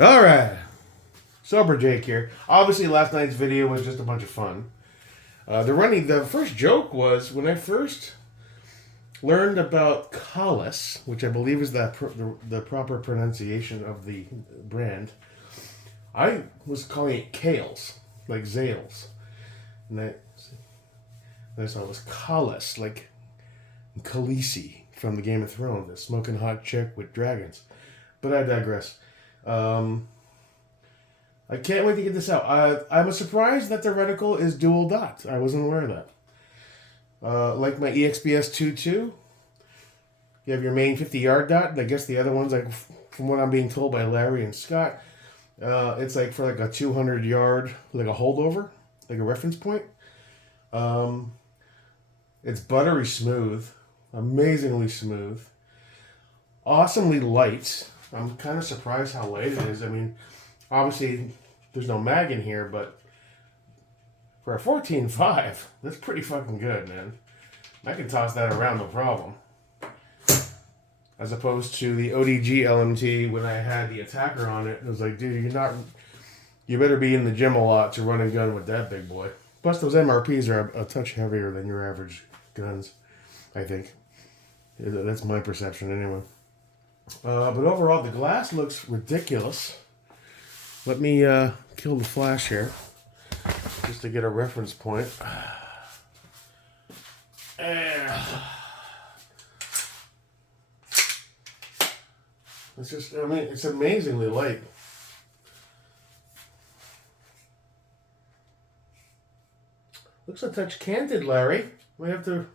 All right, Sober Jake here. Obviously, last night's video was just a bunch of fun. The first joke was when I first learned about Collis, which I believe is the proper pronunciation of the brand. I was calling it Kales, like Zales, and I saw it was Collis, like Khaleesi from the Game of Thrones, the smoking hot chick with dragons. But I digress. I can't wait to get this out. I was surprised that the reticle is dual dot. I wasn't aware of that. Like my EXPS 22, you have your main 50-yard dot. And I guess the other ones, like from what I'm being told by Larry and Scott, it's like for like a 200-yard, like a holdover, like a reference point. It's buttery smooth, amazingly smooth, awesomely light. I'm kind of surprised how light it is. I mean, obviously, there's no mag in here, but for a 14.5, that's pretty fucking good, man. I can toss that around, no problem. As opposed to the ODG LMT when I had the attacker on it. It was like, dude, you better be in the gym a lot to run a gun with that big boy. Plus, those MRPs are a touch heavier than your average guns, I think. That's my perception, anyway. But overall, the glass looks ridiculous. Let me kill the flash here, just to get a reference point. It's just, I mean, it's amazingly light. Looks a touch canted, Larry. We have to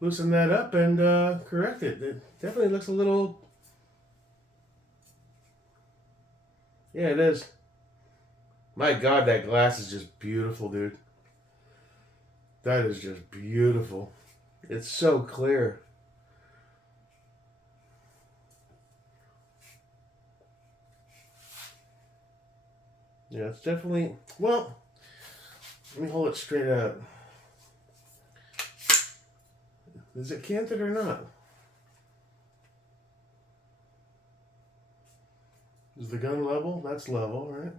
loosen that up and correct it. It definitely looks a little... Yeah, it is. My God, that glass is just beautiful, dude. That is just beautiful. It's so clear. Yeah, it's definitely... Well, let me hold it straight up. Is it canted or not? Is the gun level? That's level, right?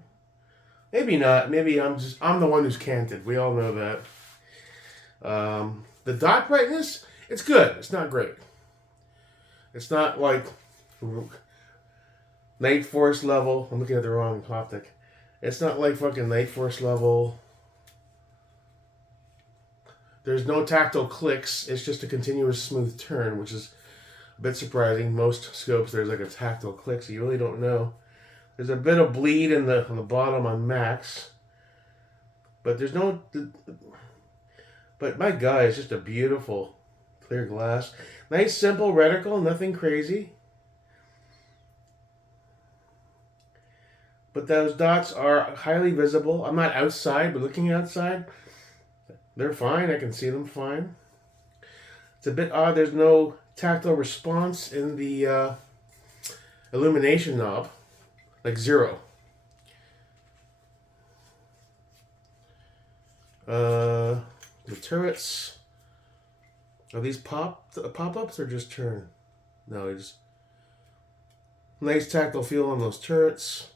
Maybe not. Maybe I'm the one who's canted. We all know that. The dot brightness, it's good. It's not great. It's not like Night Force level. I'm looking at the wrong optic. It's not like fucking Night Force level. There's no tactile clicks. It's just a continuous smooth turn, which is a bit surprising. Most scopes, there's like a tactile click, so you really don't know. There's a bit of bleed on the bottom on Max. But there's no... But my God, it's just a beautiful clear glass. Nice, simple reticle, nothing crazy. But those dots are highly visible. I'm not outside, but looking outside, they're fine. I can see them fine. It's a bit odd. There's no tactile response in the illumination knob. Like 0. The turrets. Are these pop-ups or just turn? No, it's nice tactile feel on those turrets.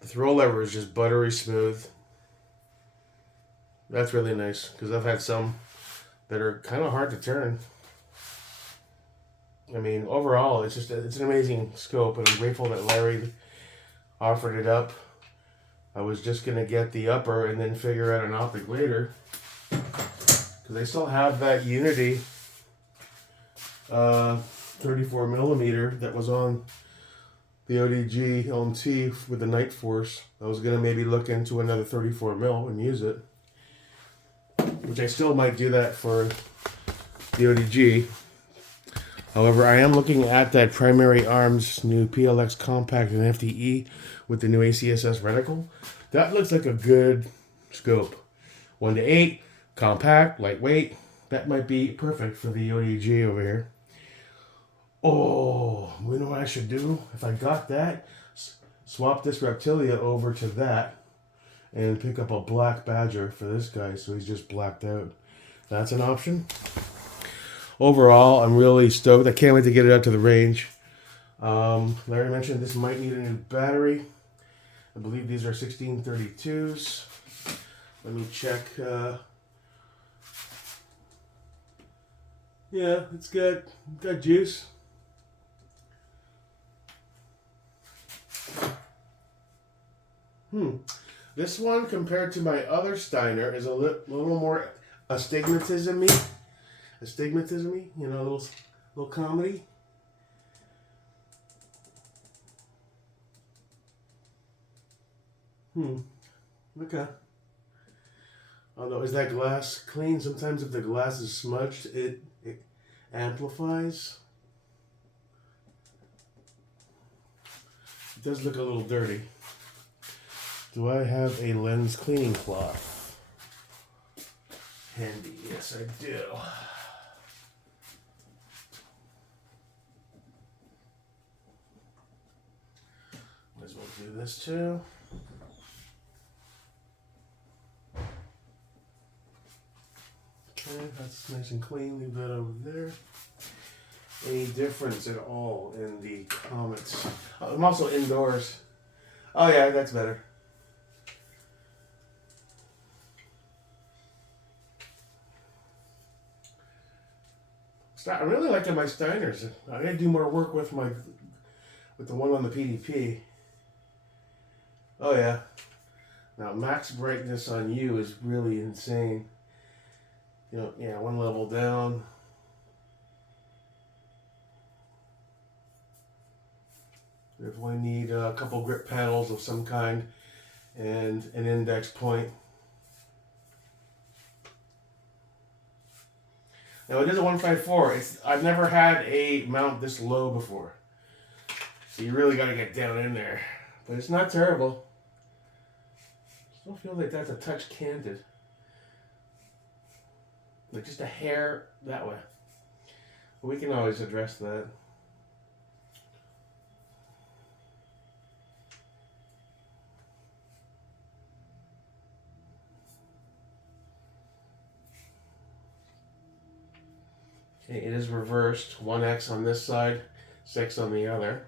The throw lever is just buttery smooth. That's really nice because I've had some that are kind of hard to turn. I mean, overall, it's an amazing scope, and I'm grateful that Larry offered it up. I was just gonna get the upper and then figure out an optic later, because they still have that Unity 34 millimeter that was on the ODG LMT with the Night Force. I was gonna maybe look into another 34 mil and use it, which I still might do that for the ODG. However, I am looking at that Primary Arms new PLX Compact and FDE with the new ACSS reticle. That looks like a good scope. 1:8, compact, lightweight. That might be perfect for the ODG over here. Oh, you know what I should do? If I got that, swap this Reptilia over to that and pick up a black Badger for this guy so he's just blacked out. That's an option. overall, I'm really stoked. I can't wait to get it out to the range. Larry mentioned this might need a new battery. I believe these are 1632s. Let me check. Yeah, it's got juice. This one, compared to my other Steiner, is a little more astigmatism-y. Astigmatism-y, you know, a little comedy. Okay. Although, is that glass clean? Sometimes if the glass is smudged, it amplifies. It does look a little dirty. Do I have a lens cleaning cloth handy? Yes, I do. Might as well do this too. Okay, that's nice and clean. Leave that over there. Any difference at all in the comments? I'm also indoors. Oh yeah, that's better. I really like my Steiners. I gotta do more work with the one on the PDP. Oh yeah. Now max brightness on you is really insane. You know, yeah, one level down. Definitely need a couple grip panels of some kind and an index point. Now it is a 154. I've never had a mount this low before. So you really got to get down in there. But it's not terrible. Still feel like that's a touch canted. Like just a hair that way. But we can always address that. Okay, it is reversed. 1x on this side, 6 on the other.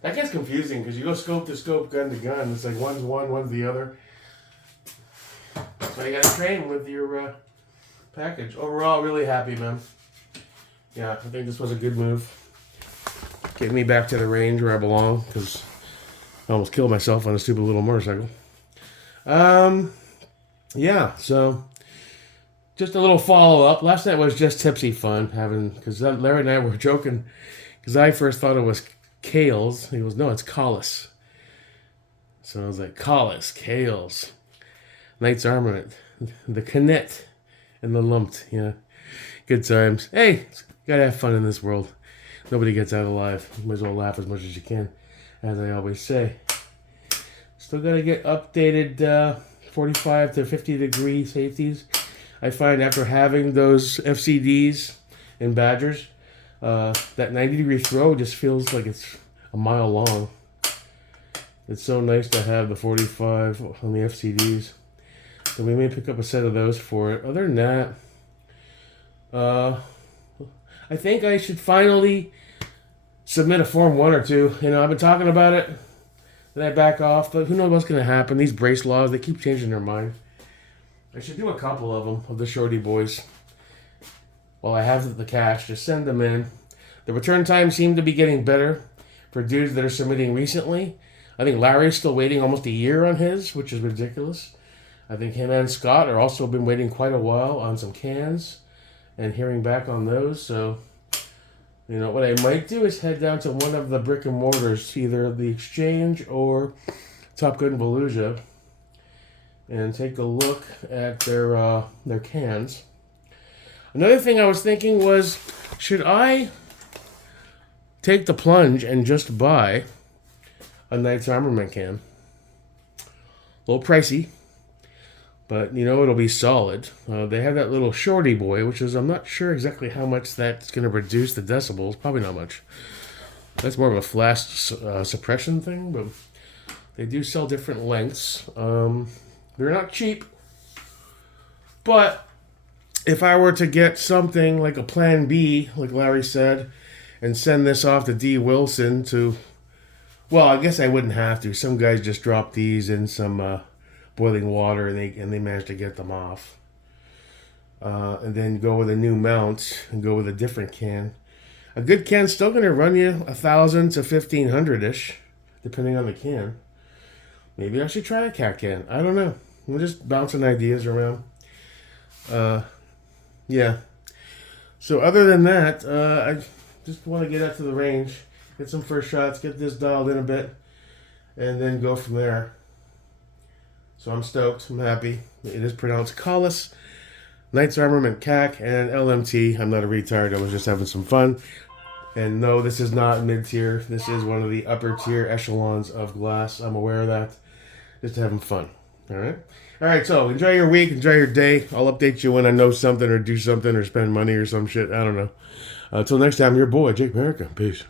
That gets confusing because you go scope to scope, gun to gun. It's like one's one, one's the other. So you gotta train with your package. Overall, really happy, man. Yeah, I think this was a good move. Get me back to the range where I belong because I almost killed myself on a stupid little motorcycle. Yeah, so just a little follow-up. Last night was just tipsy fun, because Larry and I were joking, because I first thought it was Kales. He goes, no, it's Collis. So I was like, Collis, Kales, Knight's Armament, the Canet, and the Lumped. Yeah, good times. Hey, gotta have fun in this world. Nobody gets out alive. You might as well laugh as much as you can, as I always say. Still gotta get updated 45 to 50 degree safeties. I find after having those FCDs and Badgers, that 90-degree throw just feels like it's a mile long. It's so nice to have the 45 on the FCDs. So we may pick up a set of those for it. Other than that, I think I should finally submit a Form 1 or 2. You know, I've been talking about it, then I back off, but who knows what's going to happen. These brace laws, they keep changing their mind. I should do a couple of them, of the shorty boys. While I have the cash, just send them in. The return times seem to be getting better for dudes that are submitting recently. I think Larry's still waiting almost a year on his, which is ridiculous. I think him and Scott are also been waiting quite a while on some cans and hearing back on those. So, you know, what I might do is head down to one of the brick and mortars, either the Exchange or Top Gun Volusia, and take a look at their cans. Another thing I was thinking was, should I take the plunge and just buy a Knight's Armament can? A little pricey, but you know, it'll be solid. They have that little shorty boy, which is, I'm not sure exactly how much that's going to reduce the decibels. Probably not much. That's more of a flash suppression thing, but they do sell different lengths. They're not cheap, but if I were to get something like a plan B, like Larry said, and send this off to D. Wilson to, well, I guess I wouldn't have to. Some guys just drop these in some boiling water and they manage to get them off. And then go with a new mount and go with a different can. A good can's still going to run you 1,000 to 1,500 ish, depending on the can. Maybe I should try a cat can. I don't know. I'm just bouncing ideas around. Yeah. So other than that, I just want to get out to the range, get some first shots, get this dialed in a bit, and then go from there. So I'm stoked. I'm happy. It is pronounced Collis, Knights Armament CAC, and LMT. I'm not a retard. I was just having some fun. And no, this is not mid-tier. This is one of the upper tier echelons of glass. I'm aware of that. Just having fun. All right? All right, so enjoy your week. Enjoy your day. I'll update you when I know something or do something or spend money or some shit. I don't know. Until next time, your boy, Jake America. Peace.